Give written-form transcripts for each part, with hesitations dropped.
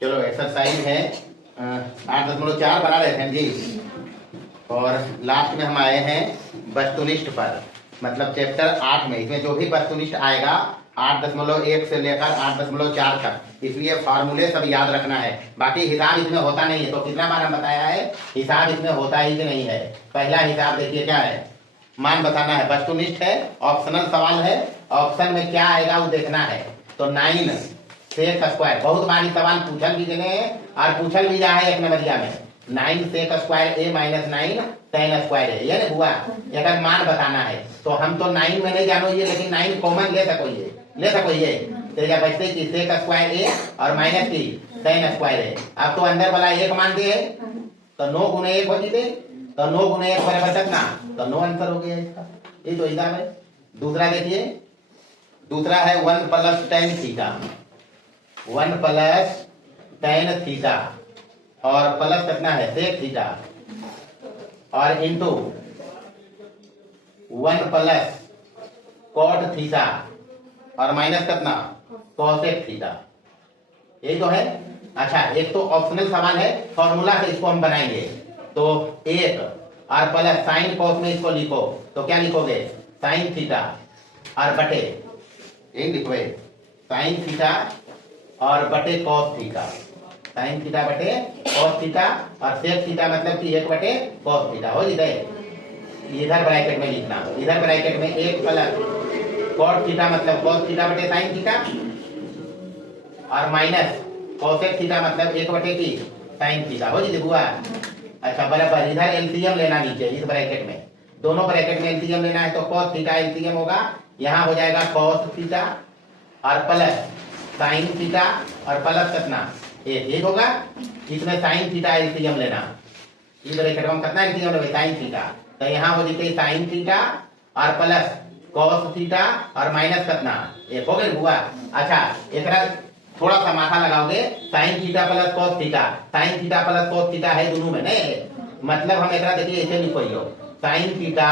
चलो एक्सरसाइज है 8.4 बना रहे थे जी। और लास्ट में हम आए हैं वस्तुनिष्ठ पर, मतलब चैप्टर 8 में। इसमें जो भी वस्तुनिष्ठ आएगा 8.1 से लेकर 8.4 तक, इसलिए फार्मूले सब याद रखना है। बाकी हिसाब इसमें होता नहीं है। तो कितना बार हम बताया है, हिसाब इसमें होता ही कि नहीं है। पहला हिसाब देखिए क्या है, मान बताना है। वस्तुनिष्ठ है, ऑप्शनल सवाल है, ऑप्शन में क्या आएगा वो देखना है। तो 9 सेक स्क्वायर, बहुत बार सवाल पूछल भी गए और पूछल भी रहा है एक नंबरिया में। 9 सेक स्क्वायर ए माइनस 9 टेन स्क्वायर है, ये नहीं हुआ। अगर मान बताना है तो हम तो 9 में नहीं जानो ये, लेकिन 9 कॉमन ले सको ये तो जब बचते कि सेक स्क्वायर ए और माइनस की टेन स्क्वायर है। अब तो अंदर वाला एक मानते है तो 9 गुने 1 हो जीते, तो 9 गुने 1 बराबर कितना, तो 9 आंसर हो गया इसका। ये तो हिसाब है। दूसरा देखिए, दूसरा है 1 plus tan theta, 1 plus tan theta और प्लस कितना है सेक थीटा, और इंटू 1 प्लस कॉट थीटा और माइनस कितना कोसेक थीटा। यही तो है। अच्छा, एक तो ऑप्शनल सवाल है, फॉर्मूला से इसको हम बनाएंगे। तो 1 और प्लस साइन कॉस में इसको लिखो, तो क्या लिखोगे, साइन थीटा और बटे, एक लिखोगे साइन थीटा और बटे कॉस थीटा, साइन थीटा बटे कॉस थीटा, और सेक थीटा मतलब कि 1 बटे कॉस थीटा हो जाए। इधर ब्रैकेट में लिखना, इधर ब्रैकेट में 1 प्लस कॉस थीटा मतलब कॉस थीटा बटे साइन थीटा, और माइनस कोसेक थीटा मतलब 1 बटे की साइन थीटा हो जाए हुआ। अच्छा बराबर, इधर एलसीएम लेना नीचे इस ब्रैकेट में, दोनों ब्रैकेट में एलसीएम लेना है। तो कॉस थीटा एलसीएम होगा, यहाँ हो जाएगा कॉस थीटा और प्लस साइन थीटा और प्लस कितना 1 होगा। इसमें साइन थीटा एलसीएम लेना, इस ब्रैकेट में कितना एलसीएम लेंगे, साइन थीटा। तो यहाँ हो जाते साइन थीटा और प्लस कॉस थीटा और माइनस कितना 1 हो गए हुआ। अच्छा एक थोड़ा सा माथा लगाओगे, sign theta plus cos theta, sine theta plus cos theta है दोनों में नहीं, मतलब हम एक देखिए ऐसे लिखो, sign theta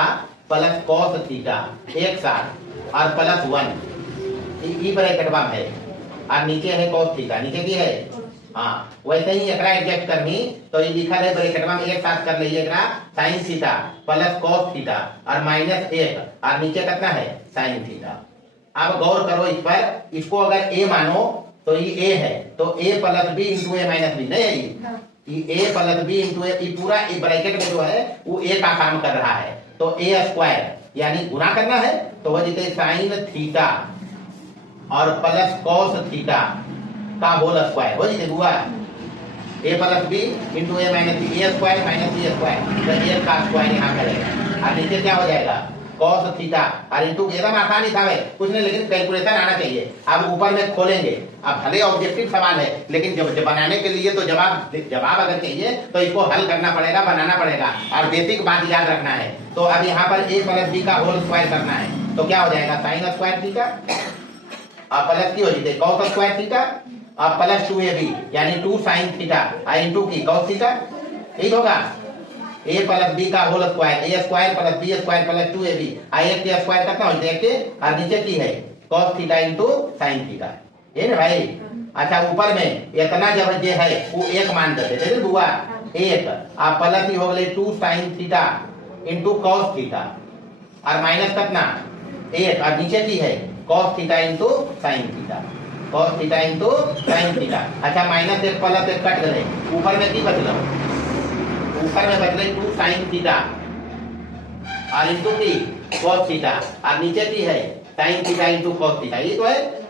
plus cos theta एक साथ और प्लस 1 ई ब्रैकेट में है, और नीचे है कॉस थीटा, नीचे की है। हाँ वैसे ही एक एडजस्ट करनी, तो ये लिखा है ब्रैकेट में एक साथ कर लीजिएगा, sign theta plus cos theta और माइनस 1 और नीचे कितना है साइन थीटा। अब गौर करो इस पर, इसको अगर ए मानो तो ये ए है, तो ए प्लस बी इंटू ए माइनस बी नहीं है ये ए प्लस बी इंटू ए, पूरा ब्रैकेट में जो है वो ए का काम कर रहा है। तो ए स्क्वायर यानी गुना करना है, तो वह जीते साइन थीटा और प्लस कॉस थीटा का होल स्क्वायर हो जीते हुआ। ए plus B into A minus B, A square minus B square, तो ए का स्क्वायर यहाँ करेगा और नीचे क्या हो जाएगा कॉस थीटा और इंटू, एकदम आसानी था भाई कुछ नहीं, लेकिन कैलकुलेशन आना चाहिए। अब ऊपर में खोलेंगे, अब भले ऑब्जेक्टिव सवाल है लेकिन जब बनाने के लिए तो जवाब अगर चाहिए तो इसको हल करना पड़ेगा, बनाना पड़ेगा, और बेसिक बात याद रखना है। तो अब यहाँ पर ए प्लस बी का होल स्क्वायर करना है, तो क्या हो जाएगा साइन स्क्वायर थीटा और प्लस की हो जाती कॉस स्क्वायर थीटा और प्लस 2ab यानी 2 साइन थीटा और इंटू की कॉस थीटा। यही होगा ए प्लस बी का whole square, A square plus B square plus 2ab, एक के स्क्वायर कितना हो जाएगा और नीचे की है cos theta into sine theta, ये ना भाई। अच्छा ऊपर में इतना जब ये है वो 1 मान देते थे बुआ, 1 और प्लस ही हो गए 2 sine theta into cos theta और माइनस कितना 1 और नीचे की है cos theta into sine theta, cos theta into sine theta. अच्छा माइनस 1 प्लस 1 कट गए, ऊपर में की बचल, ऊपर में बदले 2 साइन थीटा और इंटू की cos थीटा और नीचे की है sign theta into cos theta, ये तो है।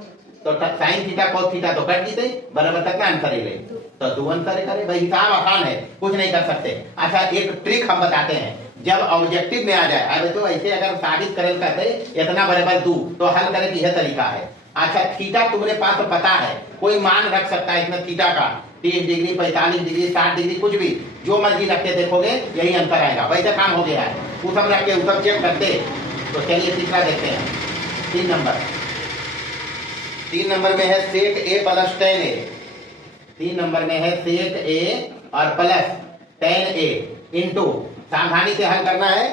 तो साइन थीटा cos थीटा तो कट जीते बराबर तक ना आंसर है, तो 2 आंसर करे भाई। हिसाब आसान है, कुछ नहीं कर सकते। अच्छा एक ट्रिक हम बताते हैं, जब ऑब्जेक्टिव में आ जाए, अब तो ऐसे अगर साबित करे कहते इतना बराबर 2 तो हल करे की यह तरीका है। अच्छा थीटा तुम्हारे पास तो पता है, कोई मान रख सकता है इसमें थीटा का 30 डिग्री 45 डिग्री 60 डिग्री कुछ भी, जो मर्जी रख के देखोगे यही अंतर आएगा, वैसे काम हो गया है। वो सब रख के ऊपर चेक करते। तो चलिए तीसरा देखते हैं, 3 नंबर। 3 नंबर में है सेक ए प्लस टेन ए, 3 नंबर में है सेक ए और प्लस टेन ए इंटू, सावधानी से हल करना है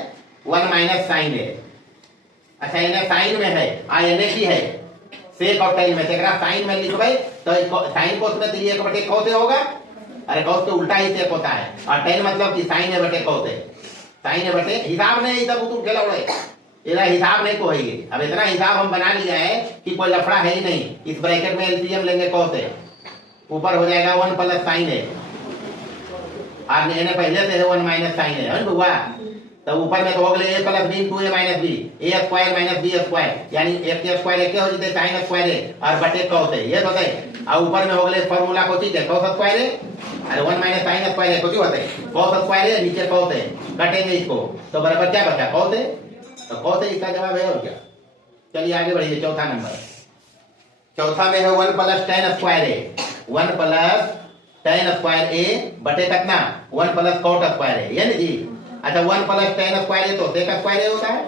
1 माइनस साइन ए। अच्छा इन्हें साइन में है, आ एन की है सेक और टेन में से, साइन में लिखो भाई तो साइन कोस में तो ये 1 बटे cos A होगा। अरे cos के उल्टा ही सेक होता है, और tan मतलब कि sin A बटे cos A। sin A बटे हिसाब नहीं, सब तुम खेला उड़े, इधर हिसाब नहीं को है ये। अब इतना हिसाब हम बना लिया है कि कोई लफड़ा है ही नहीं। इस ब्रैकेट में एलसीएम लेंगे cos A, ऊपर हो जाएगा 1 प्लस sin A, और इन्हें पहले से है 1 माइनस sin A है हुआ। तो ऊपर में तो हो गए a plus B into a minus B, A square minus B square, यानी एक के स्क्वायर एक हो जाते sin स्क्वायर a और बटे cos A, ये होता है। और ऊपर में हो गए फॉर्मूला को चीज है cos स्क्वायर a, अरे 1 माइनस sin स्क्वायर a को क्यों होता है cos स्क्वायर a, नीचे cos A, कटेंगे इसको तो बराबर क्या बचा cos A। तो cos A इसका जवाब है और क्या। चलिए आगे बढ़िए, चौथा नंबर। चौथा में है 1 plus tan square a, 1 plus tan square a बटे कितना 1 प्लस cot स्क्वायर a, यानी जी। अच्छा 1 प्लस tan स्क्वायर a तो sec स्क्वायर a होता है,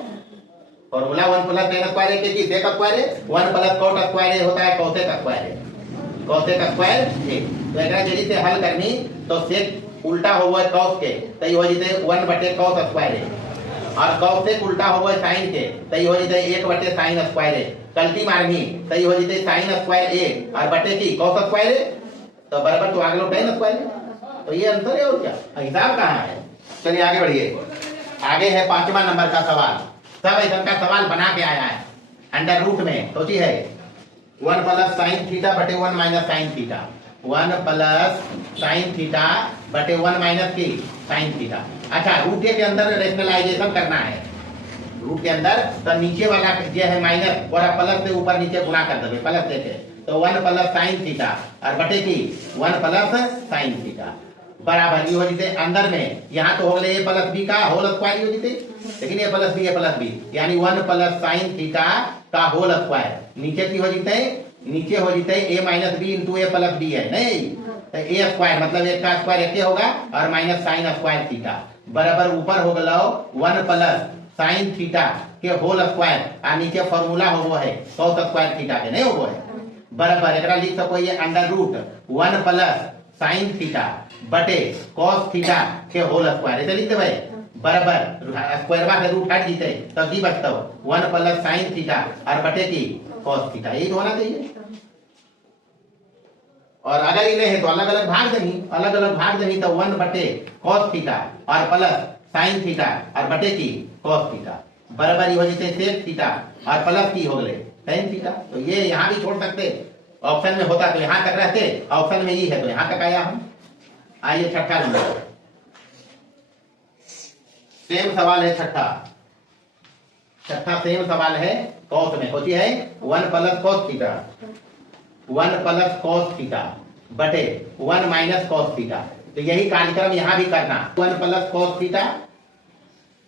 formula 1 plus tan square a के sec square a, 1 plus cot square a होता है cosec square a, cosec square a। तो एकरा जल्दी से हल करनी तो sec उल्टा होगा cos के, तो ये हो जाते 1 बटे cos स्क्वायर a, और cosec उल्टा होगा sin के, तो ये हो जाते 1 बटे sin स्क्वायर a। गलती मारनी तो ये हो जाते sin स्क्वायर a और बटे की cos स्क्वायर a, तो बराबर तो आगे लो tan स्क्वायर a। तो ये आंसर है और क्या, हिसाब कहाँ है। चलिए आगे बढ़िए, आगे है 5वां नंबर का सवाल। सब ऐसा का सवाल बना के आया है अंडर रूट में, सोची है 1 प्लस साइन थीटा बटे 1 minus sine theta, 1 plus sine theta बटे 1 माइनस की साइन थीटा। अच्छा रूट के अंदर रेशनलाइजेशन करना है, रूट के अंदर तो नीचे वाला जो है माइनस और प्लस से ऊपर नीचे गुना कर देंगे, प्लस देके तो 1 प्लस साइन थीटा और बटे की 1 प्लस साइन थीटा बराबर ये हो जाते अंदर में। यहाँ तो हो गए a प्लस बी का होल स्क्वायर हो जाते, लेकिन a प्लस बी यानी 1 प्लस साइन थीटा का होल स्क्वायर। नीचे की हो जाते नीचे हो जाते a minus B into a plus B है नहीं, तो a स्क्वायर मतलब एक का स्क्वायर एक होगा और माइनस साइन स्क्वायर थीटा बराबर ऊपर हो गया 1 प्लस साइन थीटा के होल स्क्वायर और नीचे फॉर्मूला हो है cos स्क्वायर थीटा के नहीं हो है बराबर। एकरा लिख सको ये under root 1 plus sine theta बटे cos थीटा के होल स्क्वायर, ऐसे लिखते भाई बराबर स्क्वायर का रूट हट जीते तब की बचता हो 1 प्लस साइन थीटा और बटे की cos थीटा, यही तो होना चाहिए। और अगर ये है तो अलग अलग भाग देंगी, अलग अलग भाग देंगी तो 1 बटे cos थीटा और प्लस साइन थीटा और बटे की cos थीटा बराबर ये हो जाते sec थीटा और प्लस की हो गए tan थीटा। तो ये यहाँ भी छोड़ सकते, ऑप्शन में होता तो यहाँ तक रहते, ऑप्शन में ये है तो यहाँ तक आया हम। आइए छठा नंबर, सेम सवाल है छठा सेम सवाल है cos में, सोचिए है 1 plus cos theta 1 plus cos theta बटे 1 माइनस cos थीटा। तो यही कार्यक्रम यहाँ भी करना, 1 प्लस cos थीटा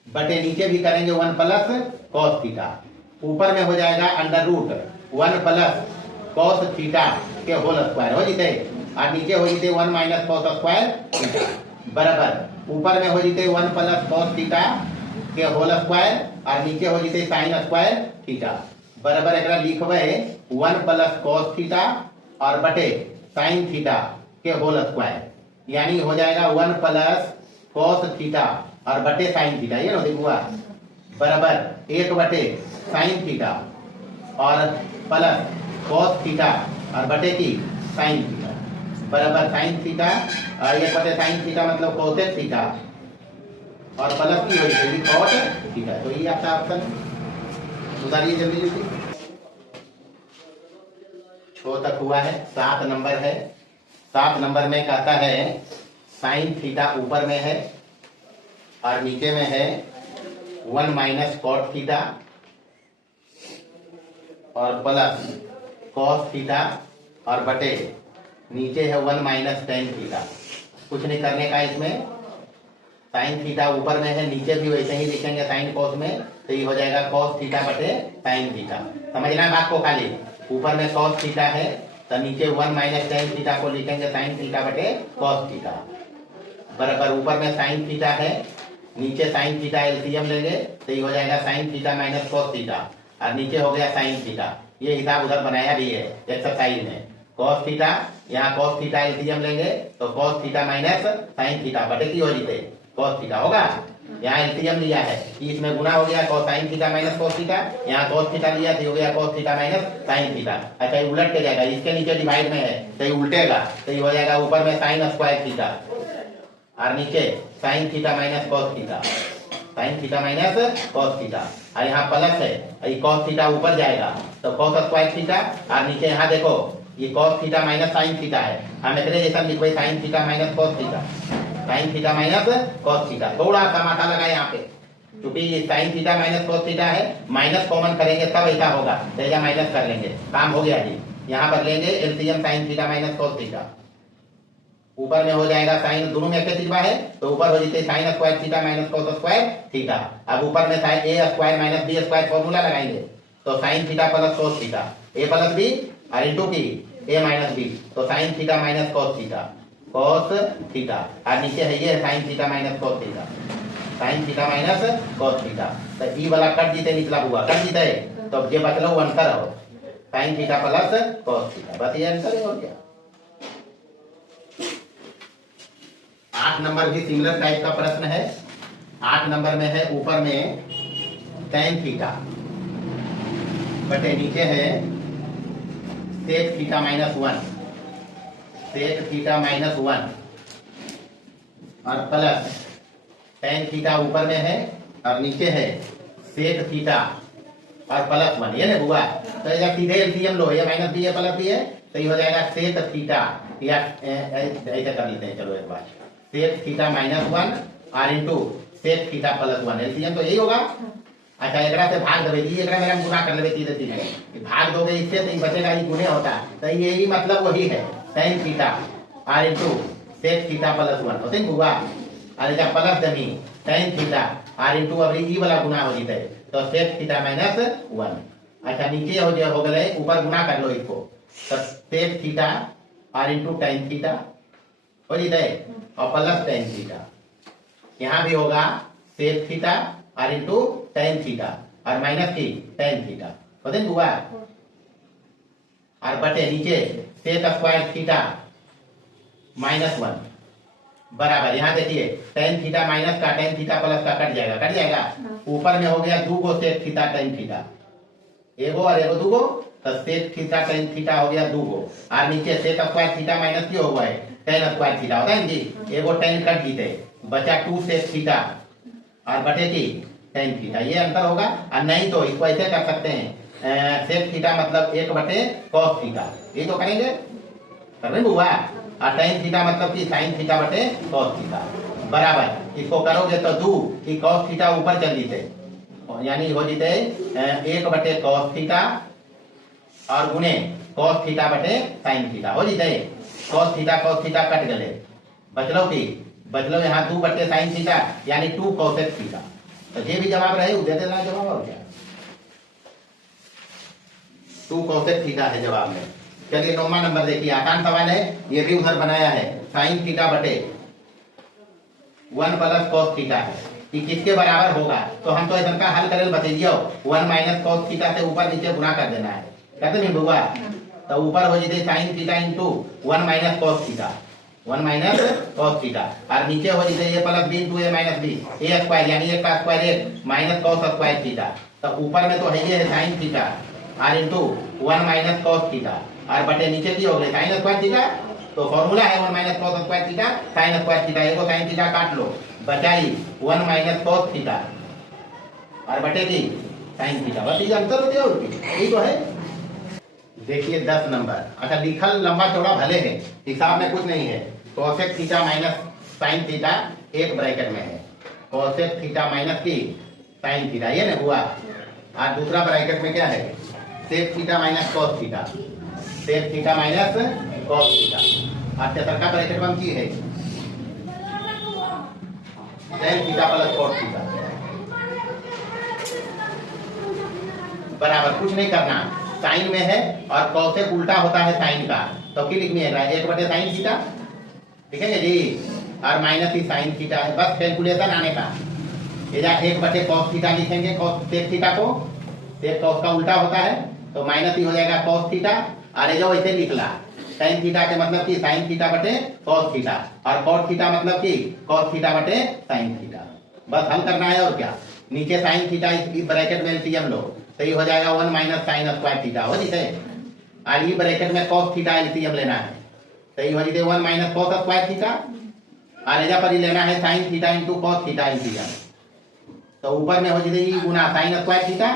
बटे नीचे भी करेंगे 1 प्लस cos थीटा, ऊपर में हो जाएगा under root 1 plus cos theta के होल स्क्वायर हो जाते और नीचे हो जाते 1 माइनस cos स्क्वायर थीटा बराबर ऊपर में हो जाते 1 प्लस cos थीटा के होल स्क्वायर और नीचे हो जाते साइन स्क्वायर थीटा बराबर। एकरा लिखबे 1 प्लस cos थीटा और बटे साइन थीटा के होल स्क्वायर, यानी हो जाएगा 1 प्लस cos थीटा और बटे साइन थीटा, ये ना देखुआ बराबर 1 बटे साइन थीटा और प्लस cos थीटा और बटे की साइन थीटा बराबर साइन थीटा और 1 बटे साइन थीटा मतलब cosec थीटा और प्लस की हो जाएगी cot थीटा। तो ये आपका ऑप्शन सुधारिए जल्दी जल्दी। 6 तक हुआ है, 7 नंबर है। 7 नंबर में कहता है साइन थीटा ऊपर में है और नीचे में है 1 माइनस cot थीटा और प्लस cos थीटा और बटे नीचे है 1 माइनस tan थीटा। कुछ नहीं करने का इसमें, साइन थीटा ऊपर में है नीचे भी वैसे ही लिखेंगे साइन cos में, तो ये हो जाएगा cos थीटा बटे साइन थीटा। समझना बात को, खाली ऊपर में cos थीटा है तो नीचे 1 माइनस tan थीटा को लिखेंगे साइन थीटा बटे cos थीटा बराबर ऊपर में साइन थीटा है नीचे साइन थीटा एलसीएम लेंगे तो ये हो जाएगा sign theta minus cos theta और नीचे हो गया साइन थीटा। ये हिसाब उधर बनाया भी है एक्सरसाइज में, cos थीटा यहाँ cos थीटा एलसीएम लेंगे तो cos theta minus sign theta बटे की हो जाते cos थीटा होगा। यहाँ एलसीएम लिया है कि इसमें गुना हो गया cosine theta minus cos theta, यहाँ cos थीटा लिया तो हो गया cos theta minus sin theta. अच्छा ये उलट के जाएगा, इसके नीचे डिवाइड में है तो ये उल्टेगा, तो ये हो जाएगा ऊपर में sin स्क्वायर थीटा और नीचे sin theta minus cos theta, sin theta minus cos theta. और यहाँ प्लस है, ये cos थीटा ऊपर जाएगा तो cos स्क्वायर थीटा और नीचे यहाँ देखो ये cos theta minus sin theta है, हम एकरे जैसा लिखो sin theta minus cos theta, sin theta minus cos theta. थोड़ा सा माथा लगा यहाँ पे, क्योंकि ये sin theta minus cos theta है, माइनस कॉमन करेंगे तब ऐसा होगा, तो माइनस कर लेंगे, काम हो गया जी। यहाँ पर लेंगे LCM sin theta minus cos theta, ऊपर में हो जाएगा साइन, दोनों में एक थीटा है तो ऊपर हो जाते sine square theta minus cos square theta. अब ऊपर में sine A square minus B square formula लगाएंगे तो sine theta plus cos theta, A plus B और इंटू की ए माइनस बी, तो sine theta minus cos theta, cos theta और नीचे है ये sine theta minus cos theta, sine theta minus cos theta. तो ई वाला कट जीते निकला हुआ कट जीते, तो ये बचलो वो आंसर हो sign theta plus cos theta, बस ये आंसर है और क्या। 8 नंबर भी सिमिलर टाइप का प्रश्न है। 8 नंबर में है ऊपर में tan थीटा बटे नीचे है sec theta minus 1, sec theta minus 1 और प्लस tan थीटा ऊपर में है और नीचे है sec थीटा और प्लस 1, ये ना हुआ। तो ये सीधे एलसीएम लो, ये माइनस बी है प्लस बी है तो ये हो जाएगा sec थीटा, या ऐसे कर लेते हैं, चलो एक बार sec थीटा माइनस 1 और into sec theta plus 1, LCM तो यही होगा। अच्छा एकरा से भाग देवे जी, एकरा मेरा गुना कर लेवे सीधे सीधे, भाग दोगे इससे तो बचेगा, ये गुने होता है तो यही मतलब वही है sin थीटा और इंटू sec थीटा प्लस 1 होते हैं हुआ। और जब प्लस दमी sin थीटा और इंटू अब ई वाला गुना हो जीते तो sec थीटा माइनस 1। अच्छा नीचे हो गए, ऊपर गुना कर लो इसको तो sec थीटा और इंटू tan थीटा हो जीते और प्लस tan थीटा, यहाँ भी होगा sec थीटा और इंटू tan थीटा और माइनस की tan थीटा होते हैं हुआ। और बटे नीचे sec स्क्वायर थीटा माइनस 1 बराबर, यहाँ देखिए tan थीटा माइनस का tan थीटा प्लस का कट जाएगा, ऊपर में हो गया 2 गो sec थीटा tan थीटा, एगो और एगो दूगो तो sec थीटा tan थीटा हो गया 2 गो और नीचे sec स्क्वायर थीटा माइनस की हो गया है tan स्क्वायर थीटा होता है जी, एगो tan कट जीते बचा 2 sec थीटा और बटे की tan थीटा, ये अंतर होगा। और नहीं तो इसको ऐसे कर सकते हैं sec थीटा मतलब 1 बटे cos थीटा, ये तो करेंगे कर रहे हुआ। और tan थीटा मतलब कि sin थीटा बटे cos थीटा बराबर, इसको करोगे तो 2 कि cos थीटा ऊपर चल जीते, यानी हो जीते 1 बटे cos थीटा और गुने cos थीटा बटे sin थीटा हो जीते, cos थीटा कट गए, बचलो यहाँ 2 बटे sin थीटा यानी 2 cosec थीटा। तो ये भी जवाब रहे, दे देना जवाब और क्या, 2 cosec थीटा है जवाब में। चलिए 9वां नंबर देखिए, आसान सवाल है, ये भी उधर बनाया है, sin थीटा बटे 1 प्लस cos थीटा है कि किसके बराबर होगा, तो हम तो इधर का हल करें बताइए 1 माइनस cos थीटा से ऊपर नीचे गुना कर देना है, कहते नहीं हुआ। तो ऊपर हो जाते sin theta into 1 minus cos theta, 1 minus cos theta और नीचे हो जाते ये plus B into A minus B, A square यानी 1 का square 1 minus cos square theta. तो ऊपर में तो है ये है sin थीटा और इंटू 1 माइनस cos थीटा और बटे नीचे की हो गए sin स्क्वायर थीटा, तो फॉर्मूला है 1 minus cos square theta sin square theta, एक sin थीटा काट लो बचाई 1 माइनस cos थीटा और बटे की sin थीटा, बस ये आंसर हो गया, यही तो है। देखिए 10 नंबर, अच्छा लिखल लंबा चौड़ा भले है, हिसाब में कुछ नहीं है, cosec theta minus sin theta एक ब्रैकेट में है, cosec थीटा माइनस की sin थीटा, ये ना हुआ। और दूसरा ब्रैकेट में क्या है sec theta minus cos theta, sec theta minus cos theta. और तेसर का ब्रैकेट में की है tan theta plus cos theta बराबर, कुछ नहीं करना, साइन में है और cosec उल्टा होता है साइन का, तो क्या लिखनी है 1 बटे sin थीटा, ठीक है जी, और माइनस ही sin थीटा है, बस कैलकुलेशन आने का। इधर 1 बटे cos थीटा लिखेंगे, sec थीटा को, sec cos का उल्टा होता है तो माइनस ही हो जाएगा cos थीटा, और ये जो ऐसे लिखला साइन थीटा के मतलब कि साइन थीटा बटे कॉस थीटा, और कॉट थीटा मतलब कि कॉस थीटा बटे साइन थीटा। बस हल करना है और क्या। नीचे साइन थीटा इस ब्रैकेट में एलसीएम लो, सही हो जाएगा 1 माइनस साइन स्क्वायर थीटा हो जिसे, और ये ब्रैकेट में कॉस थीटा एलसीएम लेना है, सही हो जिसे 1 माइनस कॉस स्क्वायर थीटा, और एजा पर ही लेना है sign theta into cos theta LCM. तो ऊपर में हो जिसे गुना साइन स्क्वायर थीटा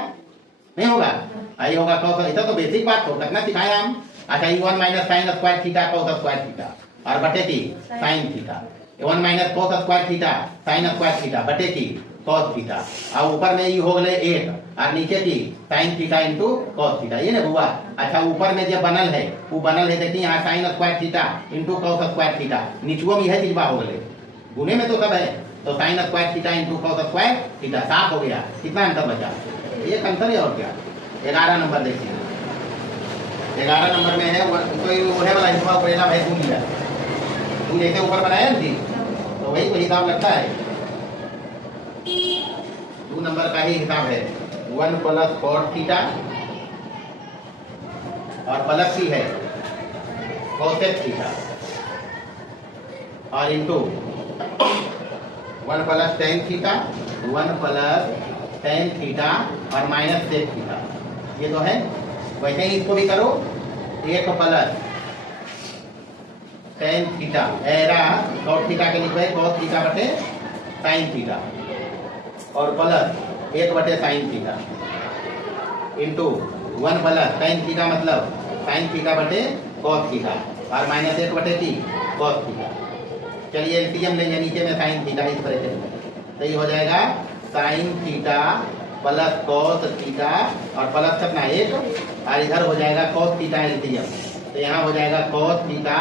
नहीं होगा, आई होगा कॉस, ऐसा तो बेसिक बात हो कितना सिखाया हम। अच्छा ये 1 minus sign square theta cos square theta और बटे की sine theta, 1 minus cos square theta sine square theta बटे की कॉस थीटा, और ऊपर में ये हो गए 8 और नीचे की sign theta into cos theta, ये ना हुआ। अच्छा ऊपर में जो बनल है वो बनल है देखिए यहाँ sine square theta into cos square theta, नीचुओं में यह चीज हो गए, गुने में तो सब है, तो sine square theta into cos square theta 7 हो गया। कितना अंतर बचा, एक अंतर है और क्या। 11 नंबर देखिए, 11 नंबर में है तो ये उड़े वाला हिस्सा परिणाम है 2 लिया, तू जैसे ऊपर बनाया ना जी तो वही कोई हिसाब लगता है, 2 नंबर का ही हिसाब है। 1 प्लस कॉट थीटा और प्लस ही है कोसेक थीटा और into 1 plus tan theta, 1 plus tan theta और माइनस सेक थीटा, ये तो है। वैसे ही इसको भी करो, 1 प्लस टेन थीटा एरा कॉट थीटा के लिखे कॉस थीटा बटे साइन थीटा और प्लस 1 बटे sine theta into 1 plus tan theta मतलब साइन थीटा बटे कॉस थीटा और माइनस 1 बटे की कॉस थीटा। चलिए एलसीएम लेंगे, नीचे में साइन थीटा इस तरह से, तो ये हो जाएगा sign theta plus cos theta और प्लस कितना 1 और इधर हो जाएगा कॉस थीटा एलसीएम, तो यहाँ हो जाएगा cos theta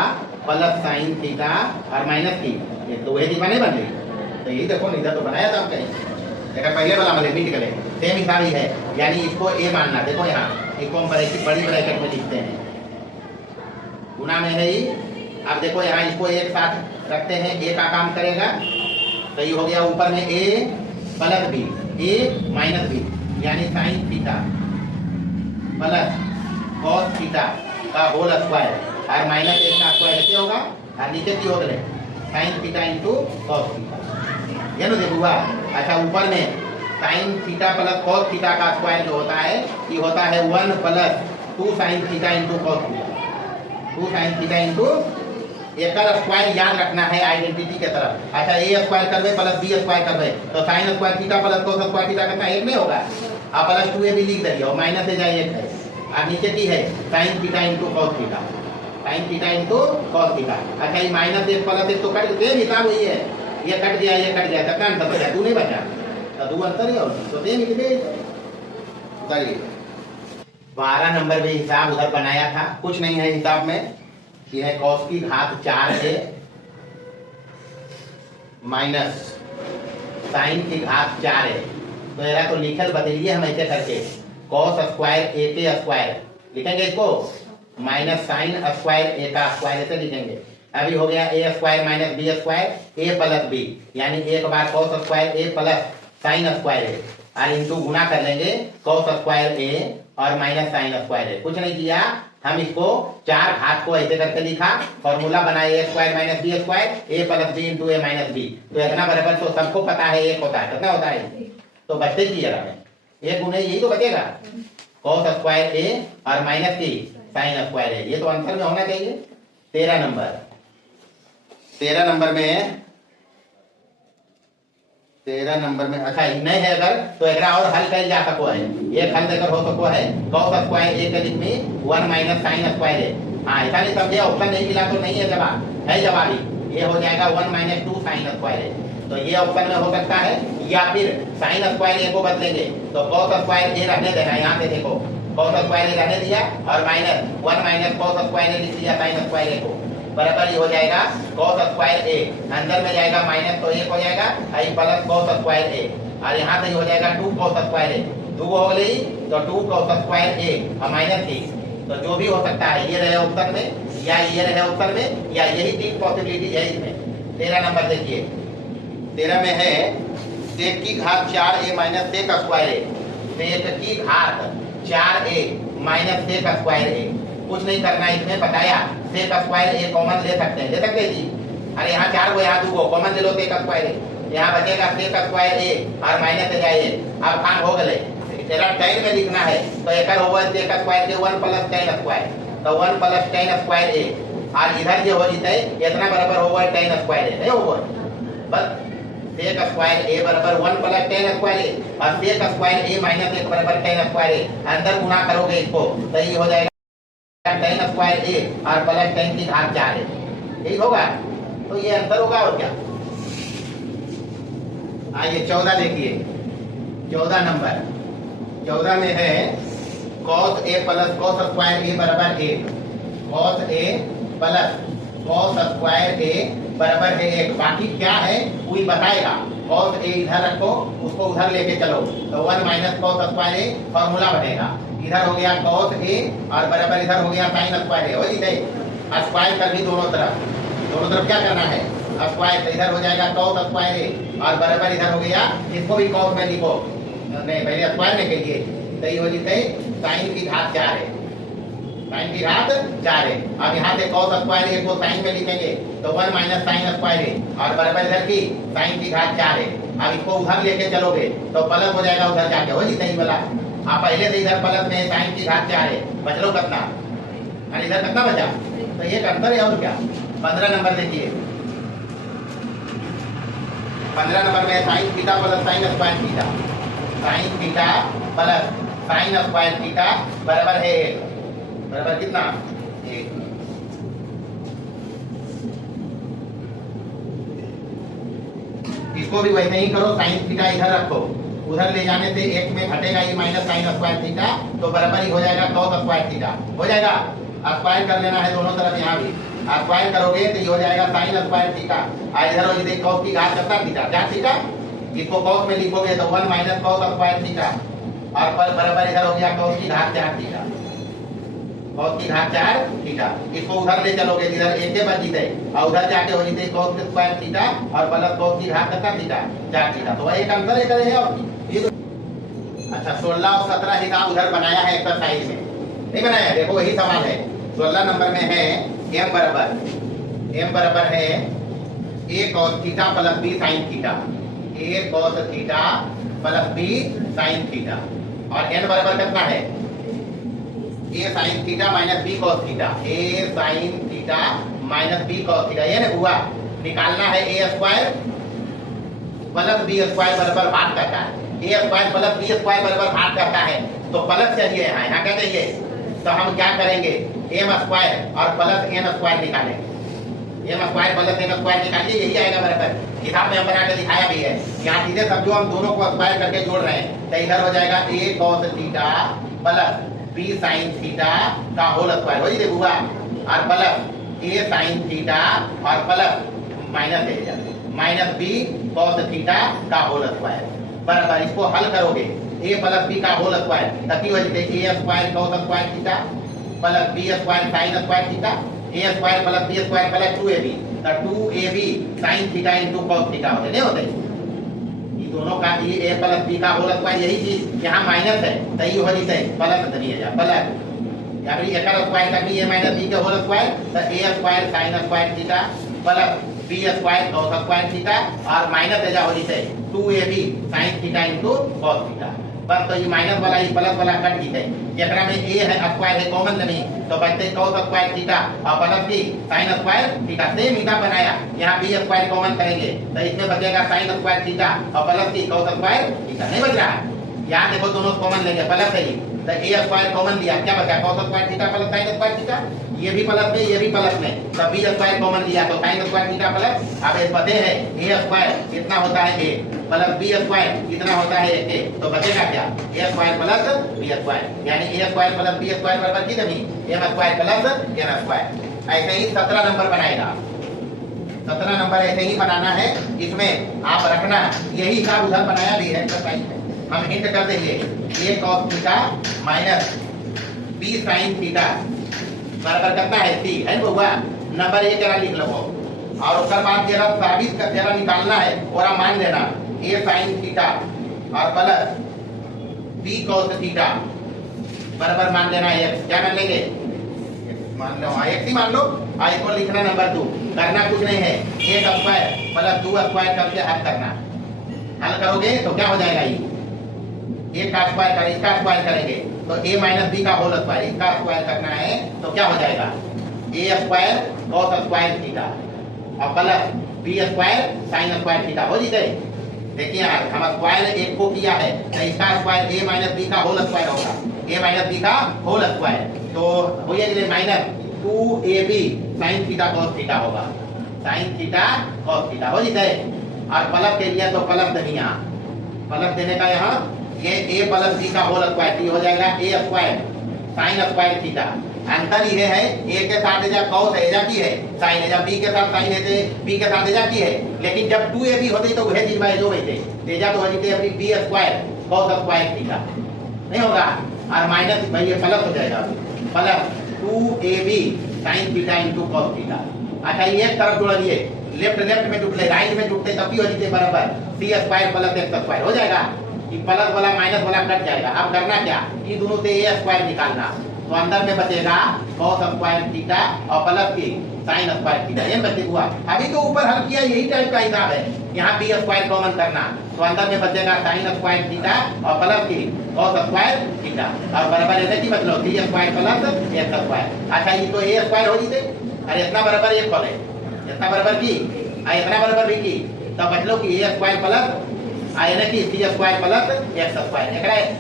plus sine theta और माइनस की, ये तो वही दिशा नहीं बन रही, तो यही देखो इधर तो बनाया था हम कहीं, देखा पहले वाला वाले मिट गए, सेम हिसाब ही है, यानी इसको ए मानना। देखो यहाँ इसको हम बड़ी ब्रैकेट में लिखते हैं, गुना में है ही। अब देखो यहाँ इसको एक साथ रखते हैं, ए का काम करेगा, तो ये हो गया ऊपर में ए प्लस बी, ए माइनस बी, यानी sign theta plus cos theta का होल स्क्वायर और माइनस 1 का स्क्वायर ऐसे होगा, और नीचे की हो गए sign theta into cos theta, ये ना देखूंगा। अच्छा ऊपर में sign theta plus cos theta का स्क्वायर जो होता है ये होता है 1 plus 2 sine theta into cos theta, 2 sine theta into एक स्क्वायर याद रखना है आइडेंटिटी के तरफ। अच्छा ए स्क्वायर करवे प्लस बी स्क्वायर करवे तो sine square theta plus cos square theta कितना 1 नहीं होगा, आप प्लस 2a भी लिख दीजिए और माइनस से जाए 1 है, और नीचे की है sign theta into cos theta, sine theta into cos theta. अच्छा ये माइनस 1 प्लस 1 तो कट गए, हिसाब वही है, ये कट गया ये कट गया, कितना अंतर बचा, 2 नहीं बचा, तो 2 अंतर है और तो सेम ही। चलिए 12 नंबर में हिसाब उधर बनाया था, कुछ नहीं है हिसाब में, ये है कॉस की घात 4 है माइनस साइन की घात 4 है, तो एरा तो लिखल बदलिए हम ऐसे करके कॉस स्क्वायर ए के स्क्वायर लिखेंगे, इसको माइनस साइन स्क्वायर ए का स्क्वायर ऐसे लिखेंगे। अभी हो गया ए स्क्वायर माइनस बी स्क्वायर ए प्लस बी, यानी एक बार कॉस स्क्वायर ए प्लस साइन स्क्वायर ए और इंटू गुना कर लेंगे कॉस स्क्वायर ए और माइनस साइन स्क्वायर ए। कुछ नहीं किया, हम इसको 4 घात को ऐसे करके लिखा, फॉर्मूला बनाए ए स्क्वायर माइनस बी स्क्वायर ए प्लस बी इंटू ए माइनस बी, तो इतना बराबर तो सबको पता है 1 होता है, कितना होता है, तो बचते की जगह में 1 गुने यही तो बचेगा कॉस स्क्वायर ए और माइनस की साइन स्क्वायर ए, ये तो आंसर में होना चाहिए। 13 नंबर, 13 नंबर में 13 नंबर में अच्छा नहीं है अगर तो एक और हल कर जा सको है, एक हल देकर हो सको है कॉस स्क्वायर ए के लिख में 1 माइनस साइन स्क्वायर ए, हाँ ऐसा नहीं समझे, ऑप्शन नहीं मिला तो नहीं है जवाब, है जवाब ही, ये हो जाएगा 1 माइनस 2 साइन स्क्वायर ए, तो ये ऑप्शन में हो सकता है, या फिर साइन स्क्वायर ए को बदलेंगे तो कॉस स्क्वायर ए रहने देना, यहाँ से देखो कॉस स्क्वायर ए रहने दिया और माइनस 1 माइनस कॉस स्क्वायर ए लिख दिया साइन स्क्वायर ए को, बराबर ये हो जाएगा कॉस स्क्वायर ए, अंदर में जाएगा माइनस तो 1 हो जाएगा आई प्लस कॉस स्क्वायर ए, और यहाँ से हो जाएगा 2 कॉस स्क्वायर ए, 2 हो गई तो 2 कॉस स्क्वायर ए और माइनस की, तो जो भी हो सकता है ये रहे ऑप्शन में या ये रहे ऑप्शन में, या यही 3 पॉसिबिलिटी है इसमें। 13 नंबर देखिए, 13 में है सेक की घात 4 ए माइनस सेक स्क्वायर ए, सेक की घात 4 ए माइनस सेक स्क्वायर ए, कुछ नहीं करना है, इसमें बताया सेक स्क्वायर ए कॉमन ले सकते हैं, ले सकते हैं जी। अरे यहाँ 4 गो, यहाँ 2 गो कॉमन ले लो सेक स्क्वायर ए, यहाँ बचेगा सेक स्क्वायर ए और माइनस हो जाए। अब काम हो गए, तेरा tan में लिखना है तो एक होगा सेक स्क्वायर के 1 प्लस tan स्क्वायर, तो 1 प्लस tan स्क्वायर ए और इधर जो हो जीते इतना बराबर होगा tan स्क्वायर ए, नहीं होगा बस सेक स्क्वायर ए बराबर 1 प्लस tan स्क्वायर ए और सेक स्क्वायर ए माइनस 1 बराबर tan स्क्वायर ए, अंदर गुना करोगे इसको तो ये हो जाएगा tan स्क्वायर ए और प्लस tan की घात 4 है, ठीक होगा। तो ये आंसर होगा और क्या। आइए 14 देखिए, 14 नंबर, 14 में है cos a plus cos square A बराबर 1, cos a plus cos square A बराबर है 1। बाकी क्या है वही बताएगा। cos a इधर रखो, उसको उधर लेके चलो तो 1 minus cos square a formula बनेगा। इधर हो गया cos a और बराबर इधर हो गया sin स्क्वायर ए, हो जी स्क्वायर कर भी दोनों तरफ क्या करना है स्क्वायर, तो इधर हो जाएगा cos स्क्वायर ए और बराबर इधर हो गया, इसको भी cos में लिखो, नहीं पहले स्क्वायर में कहिए तो ये हो जीते sin की घात 4 है, sin की घात 4 है। अब यहाँ से cos स्क्वायर ए को sin में लिखेंगे तो 1 माइनस sin स्क्वायर ए और बराबर इधर की sin की घात 4 है। अब इसको उधर लेके चलोगे तो प्लस हो जाएगा उधर जाके, हो जीते वाला। आप पहले से इधर प्लस में sin की घात 4 है, बच लो कितना और इधर कितना बचा, तो ये अंतर है और क्या। 15 नंबर देखिए, 15 नंबर में sign theta plus sign square theta, sine theta plus sign square theta बराबर है 1, बराबर कितना 1। इसको भी वैसे ही करो, साइन थीटा इधर रखो, उधर ले जाने से 1 में घटेगा ये माइनस साइन स्क्वायर थीटा, तो बराबर ही हो जाएगा cos स्क्वायर थीटा, हो जाएगा। स्क्वायर कर लेना है दोनों तरफ, यहाँ भी स्क्वायर करोगे तो ये हो जाएगा साइन स्क्वायर थीटा और इधर हो जाए cos की घात कितना थीटा 4 थीटा, इसको cos में लिखोगे तो 1 माइनस cos स्क्वायर थीटा और पर बराबर इधर हो गया cos की घात 4 थीटा, cos की घात 4 थीटा। इसको उधर ले चलोगे इधर 1 के बच जीते और उधर जाके हो जाते cos स्क्वायर थीटा और प्लस cos की घात कितना थीटा 4 थीटा, तो एक अंतर है करे है और ये तो। अच्छा 16 और 17 हिसाब उधर बनाया है एक्सरसाइज में, नहीं बनाया, देखो वही सवाल है। 16 नंबर में है m बराबर है a cos theta plus b sin theta, a cos theta plus b sin theta और n बराबर कितना है a sin theta minus b cos theta, a sin theta minus b cos theta. ये ना हुआ, निकालना है a square plus b square बराबर भाग करता है, a square plus b square बराबर भाग करता है, तो प्लस चाहिए यहाँ क्या चाहिए, तो हम क्या करेंगे m स्क्वायर और प्लस n स्क्वायर निकालेंगे, m square plus n square निकालिए, यही आएगा बराबर। किताब में हम बना के दिखाया भी है, यहाँ सीधे सब जो हम दोनों को स्क्वायर करके जोड़ रहे हैं, तो इधर हो जाएगा a cos theta plus b sin theta का होल स्क्वायर, हो जी हुआ, और प्लस a sin थीटा और plus minus b cos theta का होल स्क्वायर बराबर। इसको हल करोगे a प्लस b का होल स्क्वायर, तभी हो जाते a square cos square theta plus b square sin square theta, a square plus b square plus 2ab, तो 2ab sin theta into cos theta होते नहीं होते, ये दोनों का ये a प्लस b का होल स्क्वायर, यही चीज यहाँ माइनस है तो ये हो जाते प्लस धनिए जा प्लस, या फिर एक स्क्वायर का भी a माइनस b के होल स्क्वायर, तो a square sin square theta plus b square cos square theta और माइनस हो जाते 2ab sin theta into cos theta. बस तो ये माइनस वाला ये प्लस वाला कट गई है, एकरा में a है स्क्वायर है कॉमन नहीं, तो बचते cos स्क्वायर थीटा और प्लस की sin स्क्वायर थीटा, सेम इधर बनाया, यहाँ b स्क्वायर कॉमन करेंगे तो इसमें बचेगा sin स्क्वायर थीटा और प्लस की cos स्क्वायर थीटा, नहीं बच रहा है। यहाँ देखो दोनों कॉमन लेंगे, प्लस है तो a स्क्वायर कॉमन लिया, क्या बचा cos square theta plus sin square theta, ये भी प्लस में ये भी प्लस में, तो b स्क्वायर कॉमन लिया तो sin स्क्वायर थीटा प्लस। अब ये पते है a स्क्वायर कितना होता है a प्लस b स्क्वायर कितना होता है a, तो बचेगा क्या a square plus b square, यानी a square plus b square बराबर कितनी m square plus n square. ऐसे ही 17 नंबर बनाएगा, 17 नंबर ऐसे ही बनाना है, इसमें आप रखना यही हिसाब उधर बनाया भी है एक्सरसाइज में, हम हिंट कर देंगे a cos theta minus b sin theta बराबर कितना है c, है बउआ, नंबर 1 जरा लिख लो और उसके बाद जरा साबित कर जरा निकालना है और मान लेना a sin थीटा और प्लस b cos थीटा बराबर मान लेना है, क्या मान लेंगे मान लो x ही मान लो, इसको लिखना नंबर 2, करना कुछ नहीं है, एक स्क्वायर प्लस 2 स्क्वायर करके हल करना। हल करोगे तो क्या हो जाएगा, ये एक का स्क्वायर करें, इसका स्क्वायर करेंगे तो a माइनस बी का होल स्क्वायर, इसका स्क्वायर करना है तो क्या हो जाएगा, a square cos square theta और plus b square sin square theta हो जीते। देखिए यार, हम स्क्वायर एक को किया है तो इसका स्क्वायर a माइनस बी का होल स्क्वायर होगा, a माइनस बी का होल स्क्वायर, तो हो जाएगा minus 2ab sin theta cos theta होगा, sin थीटा cos थीटा हो जीते। और प्लस के लिए तो प्लस देनी, यहाँ प्लस देने का, यहाँ ये a प्लस b का होल स्क्वायर हो जाएगा a square sin square theta. अंतर ये है, a के साथ एजा cos एजा की है, sin एजा b के साथ sin है, b के साथ एजा की है, लेकिन जब 2ab होती तो वह चीज जो वैसे एजा तो होती अपनी b square cos square theta नहीं होगा, और माइनस भाई ये प्लस हो जाएगा, plus 2ab sin theta into cos theta. अच्छा ये एक तरफ जोड़ लिए, लेफ्ट लेफ्ट में जुड़ते, राइट में जुड़ते तब भी हो जाते बराबर c square plus x square हो जाएगा, ये प्लस वाला माइनस वाला कट जाएगा। अब करना क्या, ये दोनों से a स्क्वायर निकालना, तो अंदर में बचेगा cos स्क्वायर थीटा और प्लस की sin स्क्वायर थीटा, ये बचे हुआ। अभी तो ऊपर हल किया यही टाइप का हिसाब है, यहाँ b स्क्वायर कॉमन करना, तो अंदर में बचेगा sin स्क्वायर थीटा और प्लस की cos स्क्वायर थीटा और बराबर है कि मतलब c square plus x square. अच्छा ये तो a स्क्वायर हो जीते, अरे इतना बराबर एक खोले, इतना बराबर की इतना बराबर भी की, तब बचलो कि a स्क्वायर प्लस यानी कि c square plus x square.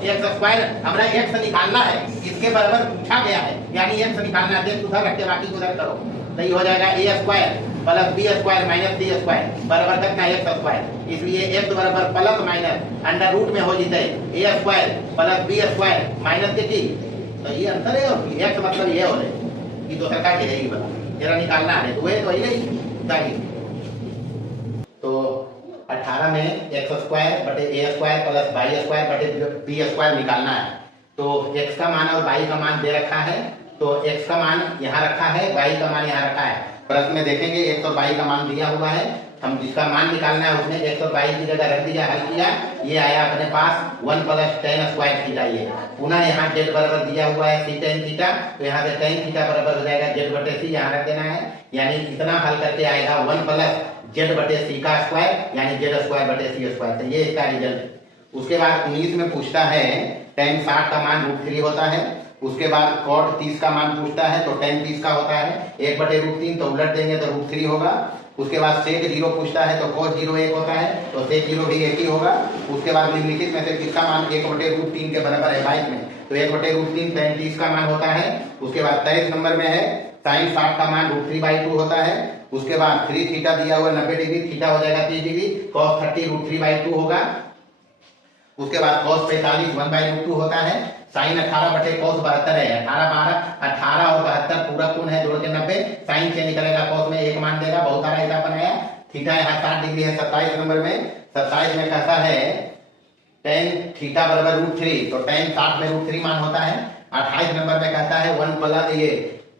x square हमरा x निकालना है, इसके बराबर पूछा गया है, यानी x निकालना है, उधर रख के बाकी उधर करो, तो ये हो जाएगा a square plus b square minus c square बराबर कितना x स्क्वायर, इसलिए x बराबर प्लस माइनस अंडर रूट में हो जीते a square plus b square minus के की, तो ये अंतर है, और x मतलब ये हो रहे, ये दूसरा का है, बता जरा निकालना है, तो ये तो यही तो 18 में x स्क्वायर बटे a square plus y square बटे b स्क्वायर निकालना है। तो x का मान और y का मान दे रखा है, तो x का मान यहाँ रखा है, y का मान यहाँ रखा है। प्रश्न में देखेंगे x और y का मान दिया हुआ है, हम जिसका मान निकालना है उसने x और y की जगह रख दिया, हल किया, ये आया अपने पास 1 प्लस tan स्क्वायर थीटा। ये पुनः यहाँ z बराबर दिया हुआ है c tan थीटा, तो यहाँ से tan थीटा बराबर हो जाएगा z बटे c, यहाँ रख देना है, यानी इतना हल करके आएगा 1 प्लस z बटे c का स्क्वायर, यानी z स्क्वायर बटे c स्क्वायर। तो ये इसका रिजल्ट। उसके बाद 19 में पूछता है tan 60 का मान √3 होता है, उसके बाद cot 30 का मान पूछता है, तो tan 30 का होता है 1 बटे √3, तो उलट देंगे तो √3 होगा। उसके बाद sec 0 पूछता है, तो cos 0 1 होता है, तो sec 0 भी 1 ही होगा। उसके बाद निम्नलिखित में से किसका मान 1 बटे √3 के बराबर है 22 में, तो 1 बटे √3 tan 30 का मान होता है। उसके बाद 23 नंबर में है sin 60 का मान √3/2 होता है। उसके बाद 3 थीटा दिया हुआ 90 डिग्री, थीटा हो जाएगा 30 डिग्री, cos 30 √3/2 होगा। उसके बाद cos 45 1/√2 होता है, sin 18 बटे cos 72 है, 18 और 72 पूरा कोण है, जोड़ के 90, sin से निकलेगा cos में 1 मान देगा, बहुत सारा हिसाब बनाया। थीटा यहाँ 60 डिग्री है। 27 नंबर में 27 में कहता है tan थीटा बराबर √3, तो tan 60 में √3 मान होता है। 28 नंबर में कहता है 1 प्लस ये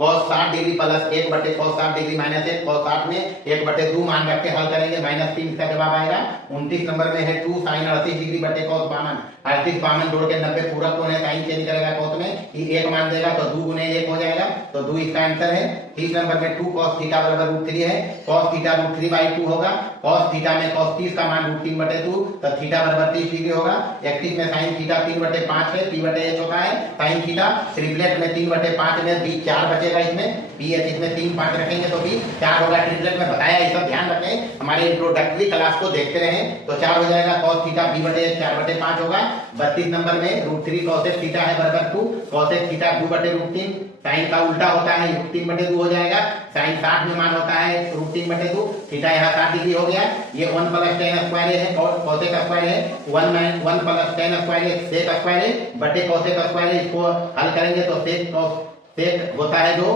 cos 60 डिग्री प्लस 1 बटे cos 60 डिग्री माइनस 1, cos 60 में 1 बटे 2 मान रख के हल करेंगे, -3 का जवाब आएगा। 29 नंबर में है 2 sin 38 डिग्री बटे cos 52, 38 52 जोड़ के 90 पूरा कोण है, sin चेंज करेगा cos में, ये 1 मान देगा, तो 2 गुने 1 हो जाएगा, तो 2 इसका आंसर है। 30 नंबर में 2 cos थीटा बराबर √3 है, cos थीटा √3/2 होगा, cos थीटा में cos 30 का मान √3/2, तो थीटा बराबर 30 डिग्री होगा। 31 में sin थीटा 3/5 है, p/h होता है, sin थीटा ट्रिपलेट में 3/5 में b 4 बचेगा, इसमें ph इसमें 3 5 रखेंगे तो b 4 होगा। ट्रिपलेट में बताया, ये सब ध्यान रखें, हमारे इंट्रोडक्टरी क्लास को देखते रहें, तो 4 हो जाएगा, cos थीटा b/h 4/5 होगा। 32 नंबर में √3 cosec थीटा है बराबर 2, cosec थीटा 2/√3, साइन का उल्टा होता है 3/2 हो जाएगा, साइन 60 में मान होता है √3/2, थीटा यहाँ 60 डिग्री हो गया। ये 1 प्लस tan स्क्वायर है, cosec स्क्वायर है, 1 प्लस tan स्क्वायर है, sec स्क्वायर है बटे cosec स्क्वायर है। इसको हल करेंगे तो sec होता है जो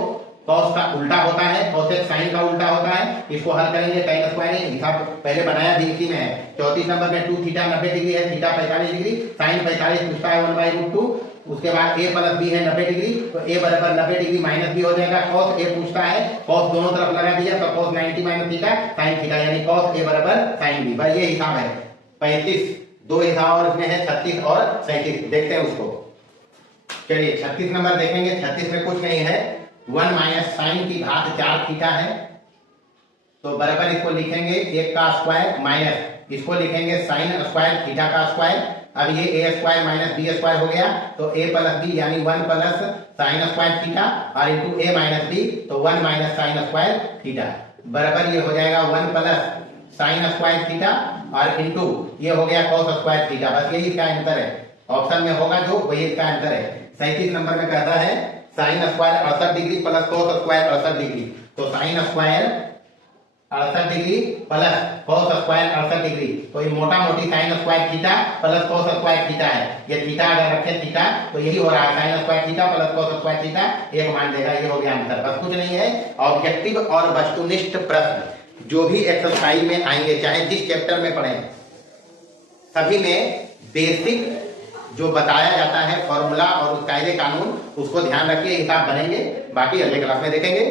cos का उल्टा होता है, cosec sin का उल्टा होता है, इसको हल करेंगे tan स्क्वायर है, हिसाब पहले बनाया भी इसी में है। 34 नंबर में 2 थीटा 90 डिग्री है, थीटा 45 डिग्री, sin 45 पूछता है 1/√2। उसके बाद a प्लस b है 90 डिग्री, तो a बराबर 90 डिग्री माइनस b हो जाएगा, cos a पूछता है, cos दोनों तरफ लगा दिया, तो cos 90 minus theta sin theta, यानी cos a बराबर sin b। बस ये हिसाब है। 35 दो हिसाब और इसमें है 36 और 37, देखते हैं उसको। चलिए 36 नंबर देखेंगे। 36 में कुछ नहीं है, 1 माइनस साइन की घात 4 थीटा है, तो बराबर इसको लिखेंगे 1 का स्क्वायर माइनस इसको लिखेंगे साइन स्क्वायर थीटा का स्क्वायर। अब ये ए स्क्वायर माइनस बी स्क्वायर हो गया, तो ए प्लस बी यानी 1 प्लस साइन स्क्वायर थीटा और इंटू ए माइनस बी, तो 1 माइनस साइन स्क्वायर थीटा बराबर ये हो जाएगा 1 प्लस साइन स्क्वायर थीटा और इंटू ये हो गया कॉस स्क्वायर थीटा। बस यही इसका आंसर है, ऑप्शन में होगा जो वही इसका आंसर है। 37 नंबर में कहता है sine square 68 degree plus cos square 68 degree, तो sine square 68 degree plus cos square 68 degree, तो ये मोटा मोटी sine square theta plus cos square theta है। ये थीटा अगर रखे थीटा तो यही हो रहा है, sine square theta plus cos square theta एक मान देगा, ये हो गया आंसर। बस कुछ नहीं है। ऑब्जेक्टिव और वस्तुनिष्ठ प्रश्न जो भी एक्सरसाइज में आएंगे, चाहे जिस चैप्टर में पढ़ें, सभी में बेसिक जो बताया जाता है फॉर्मूला और कायदे कानून, उसको ध्यान रखिए, हिसाब बनेंगे। बाकी अगले क्लास में देखेंगे।